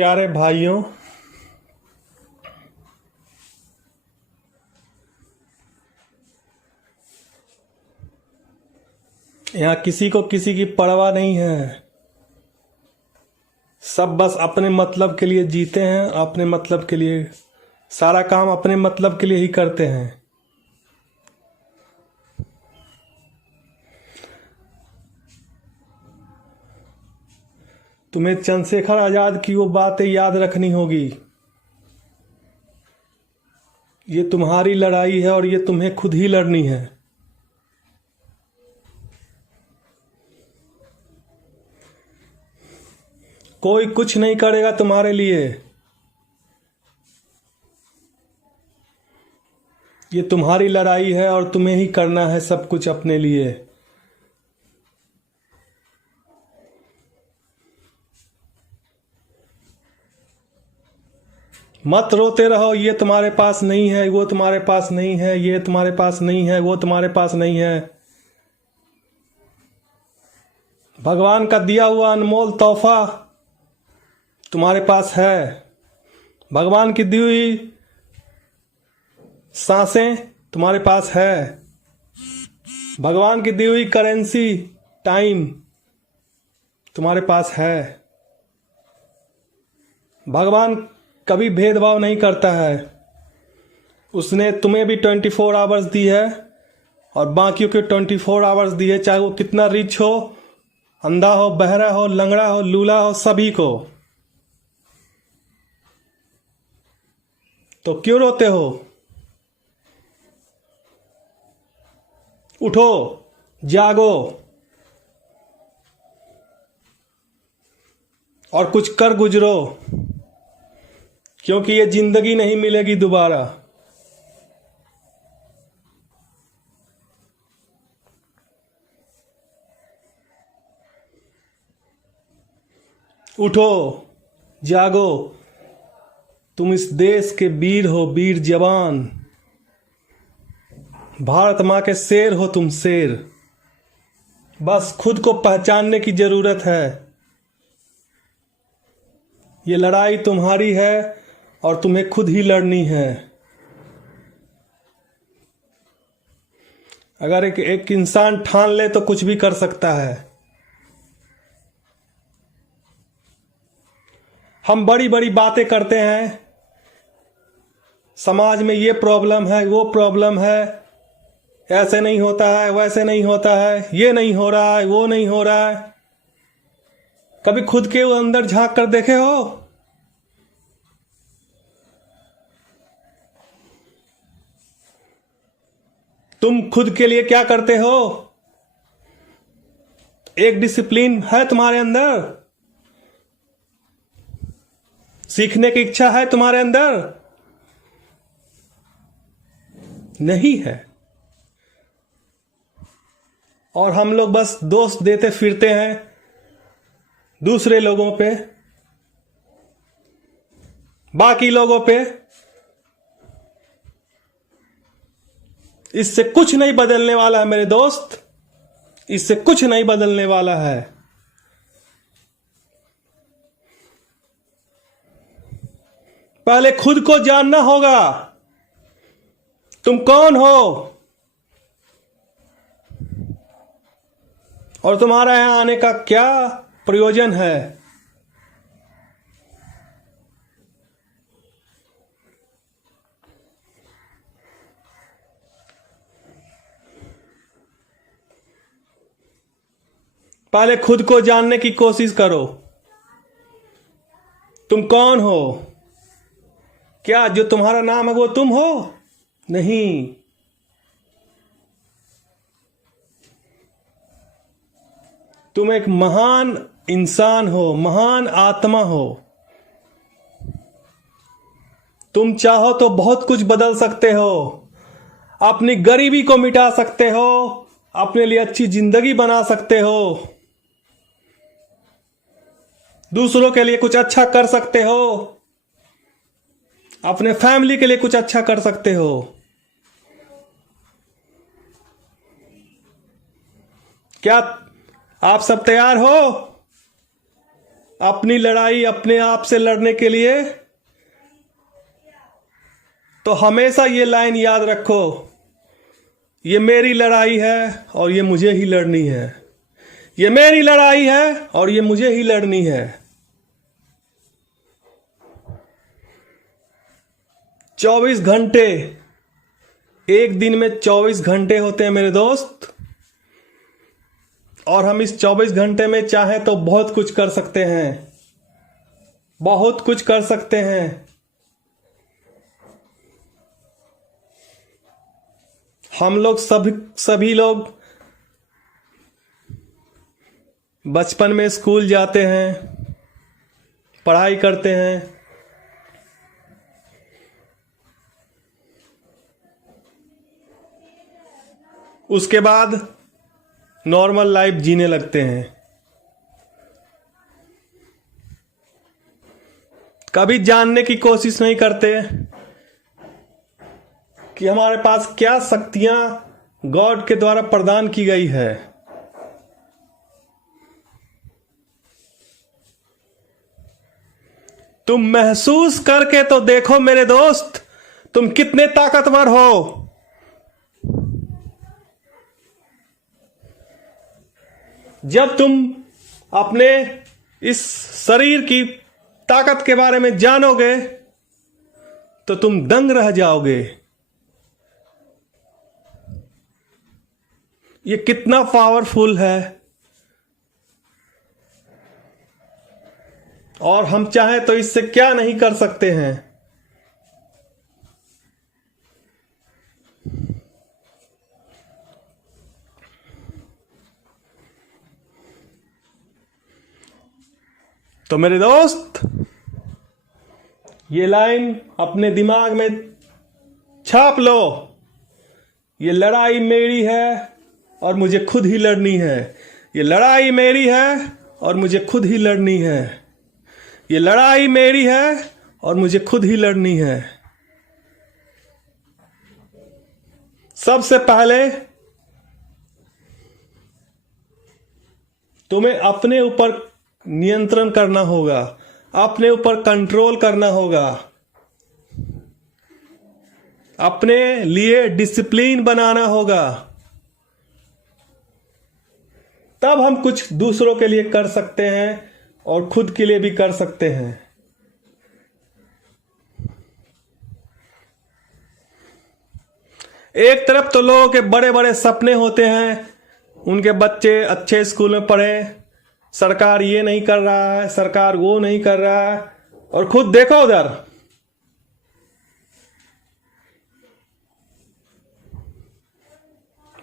प्यारे भाइयों, यहाँ किसी को किसी की परवाह नहीं है। सब बस अपने मतलब के लिए जीते हैं, अपने मतलब के लिए सारा काम अपने मतलब के लिए ही करते हैं। तुम्हें चंद्रशेखर आजाद की वो बातें याद रखनी होगी। ये तुम्हारी लड़ाई है और ये तुम्हें खुद ही लड़नी है। कोई कुछ नहीं करेगा तुम्हारे लिए। ये तुम्हारी लड़ाई है और तुम्हें ही करना है सब कुछ अपने लिए। मत रोते रहो, ये तुम्हारे पास नहीं है, वो तुम्हारे पास नहीं है, ये तुम्हारे पास नहीं है, वो तुम्हारे पास नहीं है। भगवान का दिया हुआ अनमोल तोहफा तुम्हारे पास है। भगवान की दी हुई सांसें तुम्हारे पास है। भगवान की दी हुई करेंसी टाइम तुम्हारे पास है। भगवान कभी भेदभाव नहीं करता है। उसने तुम्हें भी 24 आवर्स दी है और बाकियों के 24 आवर्स दी है, चाहे वो कितना रिच हो, अंधा हो, बहरा हो, लंगड़ा हो, लूला हो, सभी को। तो क्यों रोते हो? उठो, जागो और कुछ कर गुजरो, क्योंकि ये जिंदगी नहीं मिलेगी दोबारा। उठो, जागो। तुम इस देश के वीर हो, वीर जवान। भारत माँ के शेर हो तुम, शेर। बस खुद को पहचानने की जरूरत है। ये लड़ाई तुम्हारी है और तुम्हें खुद ही लड़नी है। अगर एक इंसान ठान ले तो कुछ भी कर सकता है। हम बड़ी बड़ी बातें करते हैं, समाज में ये प्रॉब्लम है, वो प्रॉब्लम है, ऐसे नहीं होता है, वैसे नहीं होता है, ये नहीं हो रहा है, वो नहीं हो रहा है। कभी खुद के अंदर झांक कर देखे हो? तुम खुद के लिए क्या करते हो? एक डिसिप्लिन है तुम्हारे अंदर? सीखने की इच्छा है तुम्हारे अंदर? नहीं है। और हम लोग बस दोष देते फिरते हैं दूसरे लोगों पे, बाकी लोगों पे। इससे कुछ नहीं बदलने वाला है मेरे दोस्त, इससे कुछ नहीं बदलने वाला है। पहले खुद को जानना होगा, तुम कौन हो और तुम्हारा यहां आने का क्या प्रयोजन है। पहले खुद को जानने की कोशिश करो। तुम कौन हो? क्या जो तुम्हारा नाम है वो तुम हो? नहीं। तुम एक महान इंसान हो, महान आत्मा हो। तुम चाहो तो बहुत कुछ बदल सकते हो। अपनी गरीबी को मिटा सकते हो, अपने लिए अच्छी जिंदगी बना सकते हो, दूसरों के लिए कुछ अच्छा कर सकते हो, अपने फैमिली के लिए कुछ अच्छा कर सकते हो। क्या आप सब तैयार हो? अपनी लड़ाई अपने आप से लड़ने के लिए, तो हमेशा ये लाइन याद रखो, ये मेरी लड़ाई है और ये मुझे ही लड़नी है। ये मेरी लड़ाई है और ये मुझे ही लड़नी है। 24 घंटे, एक दिन में 24 घंटे होते हैं मेरे दोस्त, और हम इस 24 घंटे में चाहे तो बहुत कुछ कर सकते हैं, बहुत कुछ कर सकते हैं। हम लोग सभी लोग बचपन में स्कूल जाते हैं, पढ़ाई करते हैं, उसके बाद नॉर्मल लाइफ जीने लगते हैं। कभी जानने की कोशिश नहीं करते कि हमारे पास क्या शक्तियां गॉड के द्वारा प्रदान की गई है। तुम महसूस करके तो देखो मेरे दोस्त, तुम कितने ताकतवर हो। जब तुम अपने इस शरीर की ताकत के बारे में जानोगे तो तुम दंग रह जाओगे। ये कितना पावरफुल है, और हम चाहें तो इससे क्या नहीं कर सकते हैं। तो मेरे दोस्त, ये लाइन अपने दिमाग में छाप लो, ये लड़ाई मेरी है और मुझे खुद ही लड़नी है। ये लड़ाई मेरी है और मुझे खुद ही लड़नी है। ये लड़ाई मेरी है और मुझे खुद ही लड़नी है। सबसे पहले तुम्हें अपने ऊपर नियंत्रण करना होगा, अपने ऊपर कंट्रोल करना होगा, अपने लिए डिसिप्लिन बनाना होगा। तब हम कुछ दूसरों के लिए कर सकते हैं और खुद के लिए भी कर सकते हैं। एक तरफ तो लोगों के बड़े बड़े सपने होते हैं, उनके बच्चे अच्छे स्कूल में पढ़े, सरकार ये नहीं कर रहा है, सरकार वो नहीं कर रहा है, और खुद देखो उधर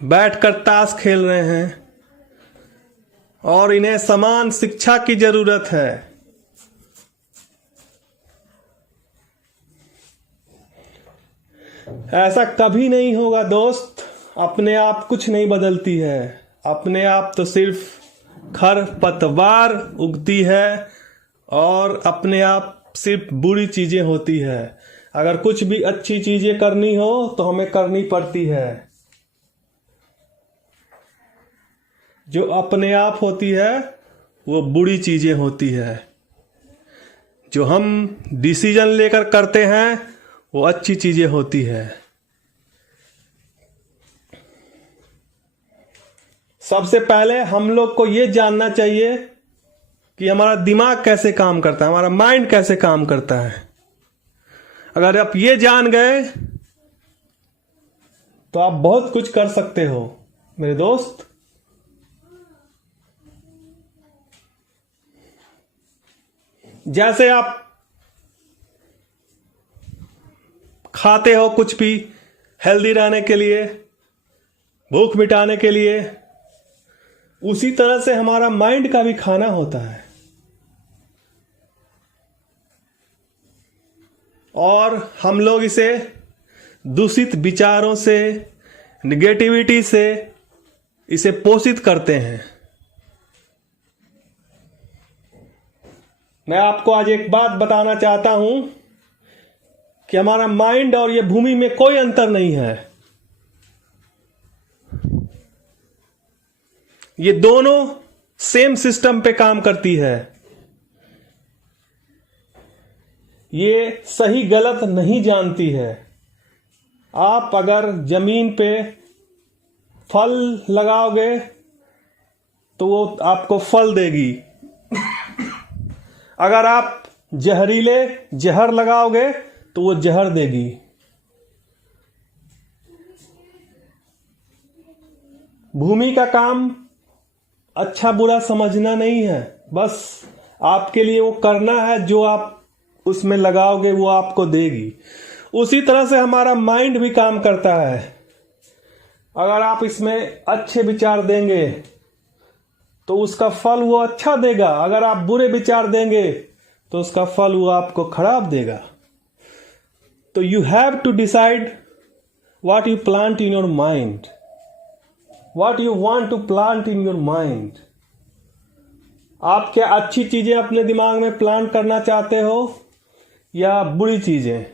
बैठकर ताश खेल रहे हैं, और इन्हें समान शिक्षा की जरूरत है। ऐसा कभी नहीं होगा दोस्त। अपने आप कुछ नहीं बदलती है, अपने आप तो सिर्फ खरपतवार उगती है, और अपने आप सिर्फ बुरी चीजें होती है। अगर कुछ भी अच्छी चीजें करनी हो तो हमें करनी पड़ती है। जो अपने आप होती है वो बुरी चीजें होती है। जो हम डिसीजन लेकर करते हैं वो अच्छी चीजें होती है। सबसे पहले हम लोग को ये जानना चाहिए कि हमारा दिमाग कैसे काम करता है, हमारा माइंड कैसे काम करता है। अगर आप ये जान गए तो आप बहुत कुछ कर सकते हो मेरे दोस्त। जैसे आप खाते हो कुछ भी हेल्दी रहने के लिए, भूख मिटाने के लिए, उसी तरह से हमारा माइंड का भी खाना होता है। और हम लोग इसे दूषित विचारों से, निगेटिविटी से इसे पोषित करते हैं। मैं आपको आज एक बात बताना चाहता हूं कि हमारा माइंड और ये भूमि में कोई अंतर नहीं है। ये दोनों सेम सिस्टम पे काम करती है। ये सही गलत नहीं जानती है। आप अगर जमीन पे फल लगाओगे तो वो आपको फल देगी। अगर आप जहरीले जहर लगाओगे तो वो जहर देगी। भूमि का काम अच्छा बुरा समझना नहीं है, बस आपके लिए वो करना है, जो आप उसमें लगाओगे वो आपको देगी। उसी तरह से हमारा माइंड भी काम करता है। अगर आप इसमें अच्छे विचार देंगे तो उसका फल वो अच्छा देगा, अगर आप बुरे विचार देंगे तो उसका फल वो आपको खराब देगा। तो you have to decide what you plant in your mind, what you want to plant in your mind. आप क्या अच्छी चीजें अपने दिमाग में प्लांट करना चाहते हो या बुरी चीजें?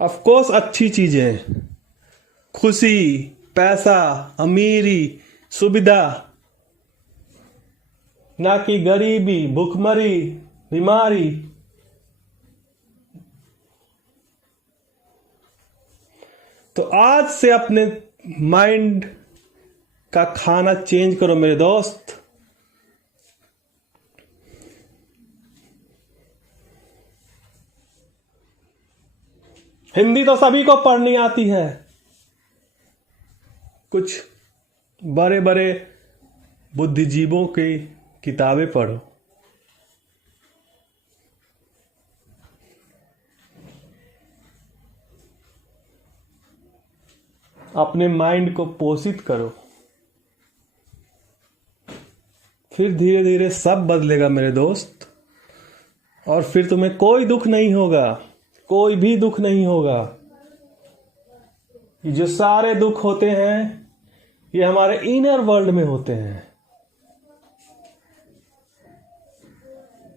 ऑफ कोर्स अच्छी चीजें, खुशी, पैसा, अमीरी, सुविधा, ना कि गरीबी, भूखमरी, बीमारी। तो आज से अपने माइंड का खाना चेंज करो मेरे दोस्त। हिंदी तो सभी को पढ़नी आती है, कुछ बड़े बड़े बुद्धिजीवों की किताबें पढ़ो। अपने माइंड को पोषित करो, फिर धीरे धीरे सब बदलेगा मेरे दोस्त। और फिर तुम्हें कोई दुख नहीं होगा, कोई भी दुख नहीं होगा। ये जो सारे दुख होते हैं ये हमारे इनर वर्ल्ड में होते हैं।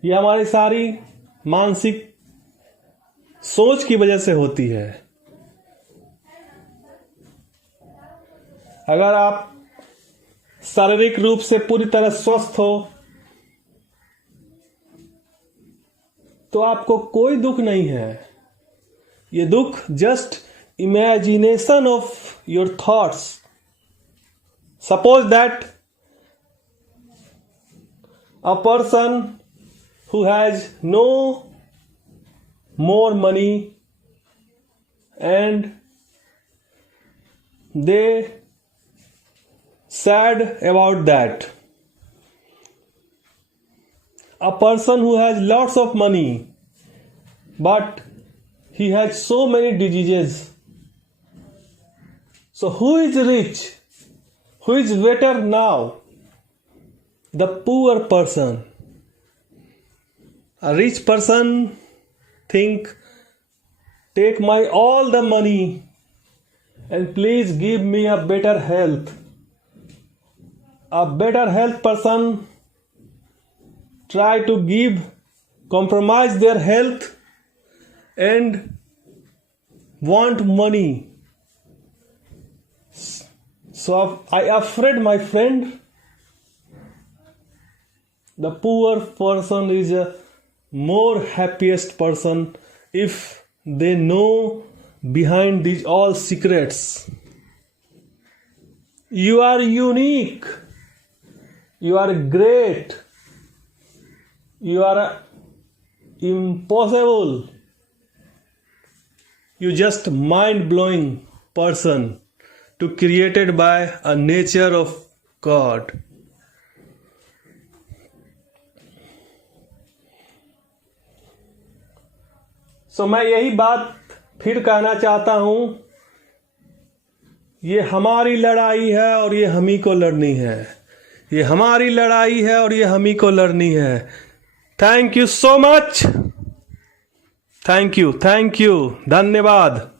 ये हमारी सारी मानसिक सोच की वजह से होती है। अगर आप शारीरिक रूप से पूरी तरह स्वस्थ हो तो आपको कोई दुख नहीं है। ये दुख just imagination of your thoughts. Suppose that a person who has no more money and they sad about that. A person who has lots of money but he has so many diseases. So who is rich? Who is better now? The poor person. A rich person think, take my all the money and please give me a better health. A better health person try to compromise their health and want money. So I afraid, my friend, the poor person is a more happiest person if they know behind these all secrets. You are unique. You are great. You are impossible. You just mind-blowing person to created by a nature of God. So मैं यही बात फिर कहना चाहता हूं, ये हमारी लड़ाई है और ये हम ही को लड़नी है। ये हमारी लड़ाई है और ये हम ही को लड़नी है। Thank you so much. Thank you, धन्यवाद।